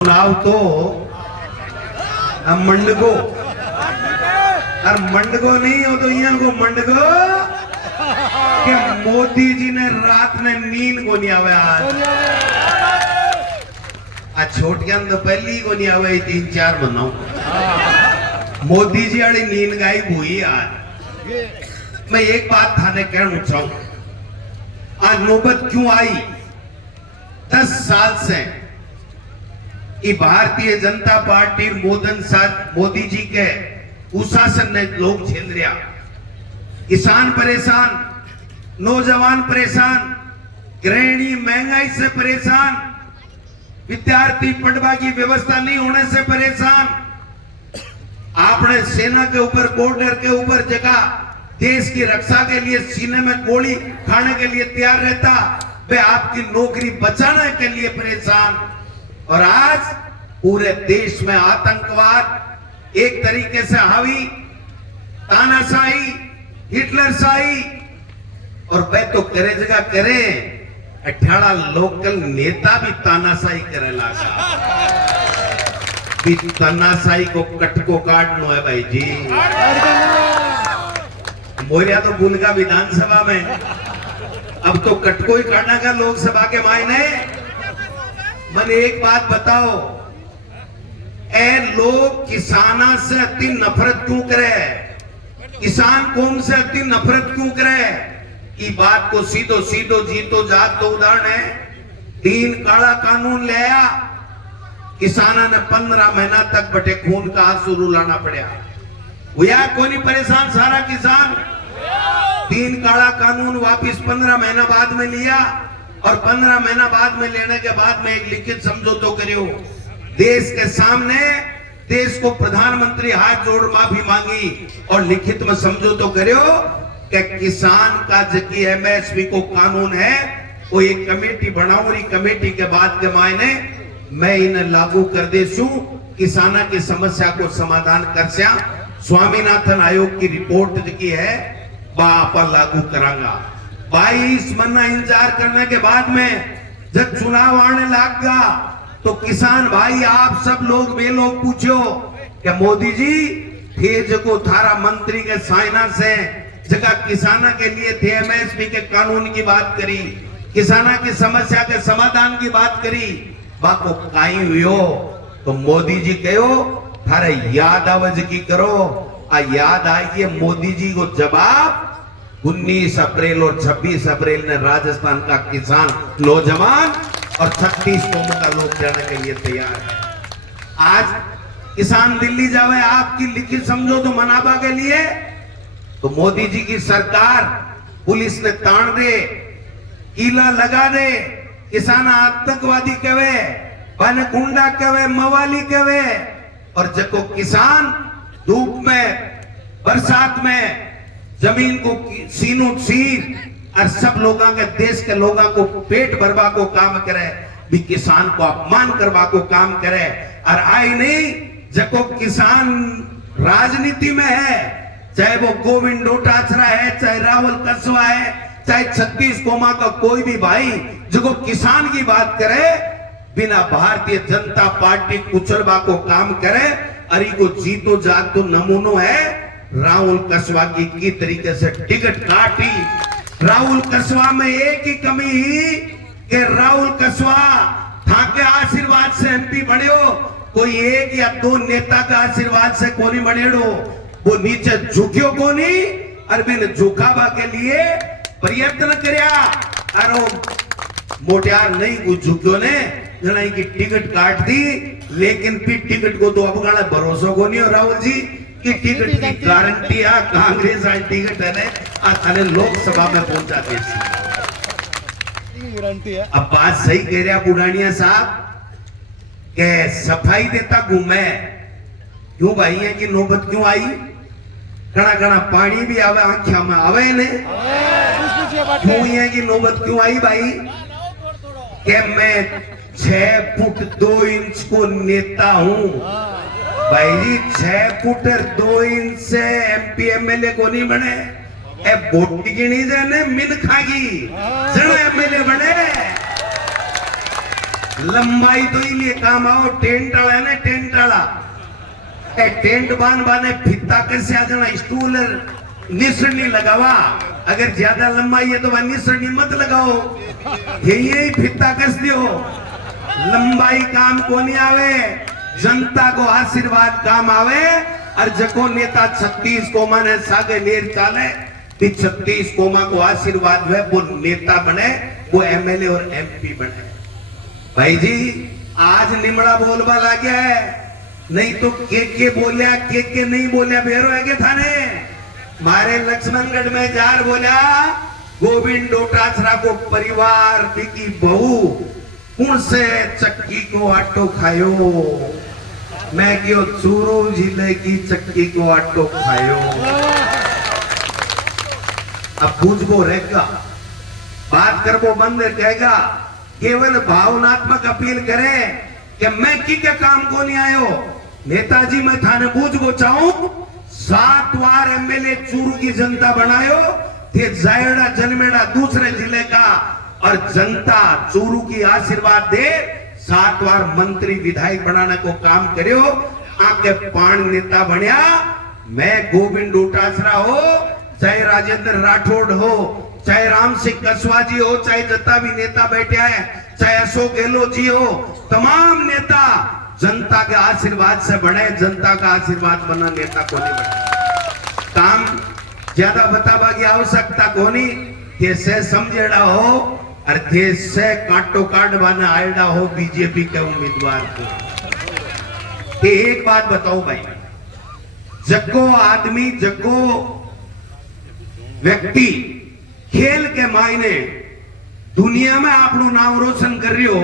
चुनाव तो मंडगो और मंडगो नहीं हो तो यहाँ को मंडगो कि मोदी जी ने रात में नींद को नहीं आवे आज छोटियां तो पहली को नहीं आवे 3-4 महीनों मोदी जी वाली नींद गायब हुई आज। मैं एक बात थाने कहना चाहूं आज नौबत क्यों आई 10 साल से कि भारतीय जनता पार्टी मोदी जी के कुशासन ने लोग झेल रहा। किसान परेशान, नौजवान परेशान, गृहिणी महंगाई से परेशान, विद्यार्थी पढ़वा की व्यवस्था नहीं होने से परेशान। आपने सेना के ऊपर बॉर्डर के ऊपर जगह देश की रक्षा के लिए सीने में गोली खाने के लिए तैयार रहता, वे आपकी नौकरी बचाने के लिए परेशान। और आज पूरे देश में आतंकवाद एक तरीके से हावी, तानाशाही, हिटलरशाही और वे तो करे जगह करे 18 लोकल नेता भी तानाशाही करे लगा। तानाशाही को कटको काटनो है भाई जी। मोरिया तो भूल का विधानसभा में, अब तो कटको ही काटना का लोकसभा के मायने। मैंने एक बात बताओ, ए लोग किसाना से अति नफरत क्यों करे, किसान कौम से अति नफरत क्यों करे, की बात को सीधो सीधो जीतो जात तो उदाहरण है। 3 काला कानून लाया, किसाना ने 15 महीना तक बटे खून का आंसू रुलाना पड़ा। हुआ कोई परेशान सारा किसान। 3 काला कानून वापिस 15 महीना बाद में लिया और 15 महीना बाद में लेने के बाद में एक लिखित समझौता करियो देश के सामने। देश को प्रधानमंत्री हाथ जोड़ माफी मांगी और लिखित में समझौता करियो कि किसान का जबकि एमएसपी को कानून है वो एक कमेटी बनाऊ, कमेटी के बाद के मायने मैं इन्हें लागू कर देसू, किसाना की समस्या को समाधान कर स्या। स्वामीनाथन आयोग की रिपोर्ट की है पर लागू करांगा। 22 महीना इंतजार करने के बाद में जब चुनाव आने लगा तो किसान भाई आप सब लोग वे लोग पूछो कि मोदी जी थे को थारा मंत्री के साइना से जगह किसाना के लिए थे एमएसपी के कानून की बात करी, किसाना की समस्या के समाधान की बात करी, बाको काई हुयो तो मोदी जी कहो थारे याद आवाज की करो। आ याद आई मोदी जी को जवाब 19 अप्रैल और 26 अप्रैल ने राजस्थान का किसान नौजवान और 36 कौम का लोग जाने के लिए तैयार है। आज किसान दिल्ली जावे आपकी लिखित समझौता मनाबा के लिए तो मोदी जी की सरकार पुलिस ने तान दे, कीला लगा दे, किसान आतंकवादी कहे, बन गुंडा कहे, मवाली कहे। और जब किसान धूप में बरसात में जमीन को सीनों सीर और सब लोगों के देश के लोगों को पेट भरवा को काम करे, भी किसान को अपमान करवा को काम करे। और आई नहीं जको किसान राजनीति में है, चाहे वो गोविंद डोटासरा है, चाहे राहुल कसवा है, चाहे 36 कोमा का कोई भी भाई जो किसान की बात करे बिना भारतीय जनता पार्टी कुचलवा को काम करे। अरे को जीतो जात तो नमूनो है राहुल कसवा की तरीके से टिकट काटी। राहुल कसवा में एक ही कमी ही कि राहुल कसवा था के आशीर्वाद से एमपी बने हो, कोई 1 या 2 नेता का आशीर्वाद से कोनी बनेड़ो, वो नीचे झुकियो कोनी और बिन झुकावा के लिए प्रयत्न करया और मोटियार नहीं को झुकियो ने जना की टिकट काट दी। लेकिन फिर टिकट को तो अब गाना भरोसा को नहीं हो राहुल जी की टिकट की गारंटी है कांग्रेस आज टिकट है थाने लोकसभा में पहुंचा दी गारंटी है। अब बात सही कह रहा बुढ़ानिया साहब के सफाई देता घूमे क्यों भाई है कि नौबत क्यों आई। कड़ा कड़ा पानी भी आवे आंखिया में आवे ने क्यों है कि नौबत क्यों आई भाई के मैं 6 फुट 2 इंच को नेता हूं भाई जी। 6 फुट 2 इंच से एमपी एमएलए को नहीं बने, ए बोटी की नहीं जाने मिल खागी जन एमएलए बने। लंबाई तो लिए काम आओ टेंट वाला है ना टेंट वाला टेंट बांध बाने फित्ता कैसे आ जाना स्टूल निसरनी लगावा अगर ज्यादा लंबाई है तो वह निसरनी मत लगाओ यही फित्ता कस दियो लंबाई काम को नहीं आवे जनता को आशीर्वाद काम आवे और जको नेता 36 कोमा ने सागे नेर चाले 36 कोमा को आशीर्वाद है वो नेता बने वो एमएलए और एमपी बने भाई जी आज निमड़ा बोलबा ला गया है नहीं तो के बोलिया के नहीं बोलिया बेरो है के थाने मारे लक्ष्मणगढ़ में जार बोला गोविंद डोटासरा को परिवार की बहू कौन से चक्की को आटो खायो मैं क्यों चूरू जिले की चक्की को आटो खायो अब पूछबो रहेगा बात करबो बंद कहेगा केवल भावनात्मक अपील करे कि मैं की के काम को नहीं आयो नेताजी मैं थाने पूछबो चाहूं 7 बार एमएलए चूरू की जनता बनायो थे जायड़ा जन्मेड़ा दूसरे जिले का और जनता चूरू की आशीर्वाद दे 7 बार मंत्री विधायक बनाने को काम करियो आके पान नेता बनया मैं गोविंद डोटासरा हो चाहे राजेंद्र राठौड़ हो चाहे राम सिंह कसवा जी हो चाहे जितना भी नेता बैठे हैं चाहे अशोक गहलोत जी हो तमाम नेता जनता के आशीर्वाद से बने जनता का आशीर्वाद बना नेता को नहीं बने काम ज्यादा बतावा की आवश्यकता को नहीं थे से समझेड़ा हो और थे से काटो काट बना आएड़ा हो बीजेपी के उम्मीदवार को एक बात बताओ भाई जग्गो आदमी जग्गो व्यक्ति खेल के मायने दुनिया में आपनो नाम रोशन कर रही हो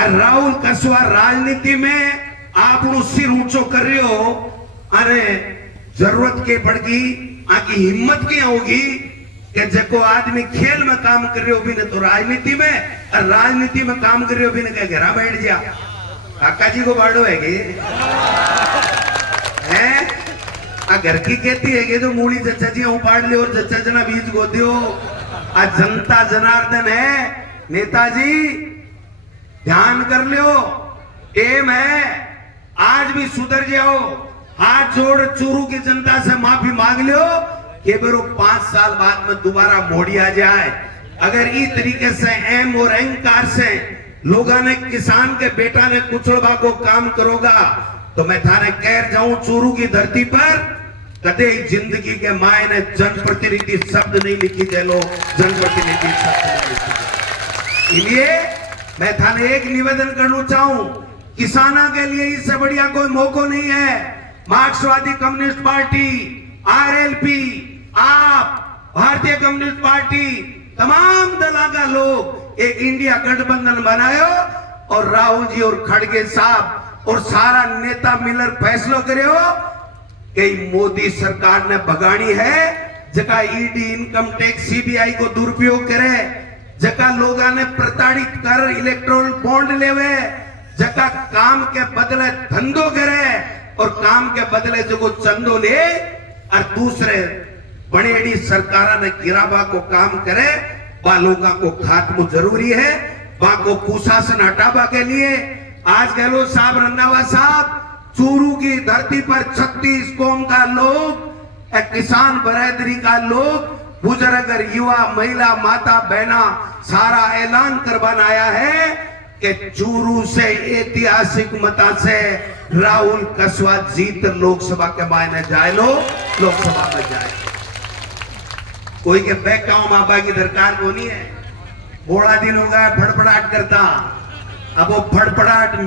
और राहुल कसवा राजनीति में आपनो सिर ऊंचो कर रही हो अरे जरूरत के पड़गी आकी हिम्मत क्या होगी कि जको आदमी खेल में काम कर रहे हो भी तो राजनीति में और राजनीति में काम कर रहे हो भी क्या घेरा बैठ जा काका जी को बाड़ो है घर की कहती है कि तो मूली चचा जी उपाड़ लियो और चचा जना बीज गो दियो आ जनता जनार्दन है नेताजी ध्यान कर लियो एम है आज भी सुधर जाओ हाथ जोड़ चूरू की जनता से माफी मांग लियो कि बेरो 5 साल बाद में दोबारा मोड़ी आ जाए अगर इस तरीके से एम और अहंकार से लोगों ने किसान के बेटा ने कुचलवा को काम करोगा तो मैं थाने कह जाऊं चूरू की धरती पर कदे जिंदगी के मायने जनप्रतिनिधि शब्द नहीं लिखी चलो जनप्रतिनिधि शब्द नहीं लिखी इसलिए मैं थाने एक निवेदन करना चाहूं किसानों के लिए इससे बढ़िया कोई मौका नहीं है मार्क्सवादी कम्युनिस्ट पार्टी आरएलपी आप भारतीय कम्युनिस्ट पार्टी तमाम दलों का लोग एक इंडिया गठबंधन बनायो और राहुल जी और खड़गे साहब और सारा नेता मिलकर फैसलो करो कि मोदी सरकार ने भगानी है जका ईडी इनकम टैक्स सीबीआई को दुरुपयोग करे जका लोगों ने प्रताड़ित कर इलेक्ट्रोल बॉन्ड लेवे जका काम के बदले धंधो करे और काम के बदले जो चंदो ले और दूसरे बड़ेड़ी सरकार ने गिराबा को काम करे बा लोगों को खात्मो जरूरी है बा को कुशासन हटावा के लिए आज गहलोत साहब रंधावा साहब चूरू की धरती पर 36 कौम का लोग एक किसान बरादरी का लोग बुजुर्ग युवा महिला माता बहना सारा ऐलान करवाना आया है कि चूरू से ऐतिहासिक मता से राहुल कसवा जीत लोकसभा के मायने जाए लो लोकसभा में जाए कोई के बैकाओ मापा की दरकार को नहीं है बोड़ा दिन होगा फड़फड़ाहट करता अब वो फड़फड़ाहट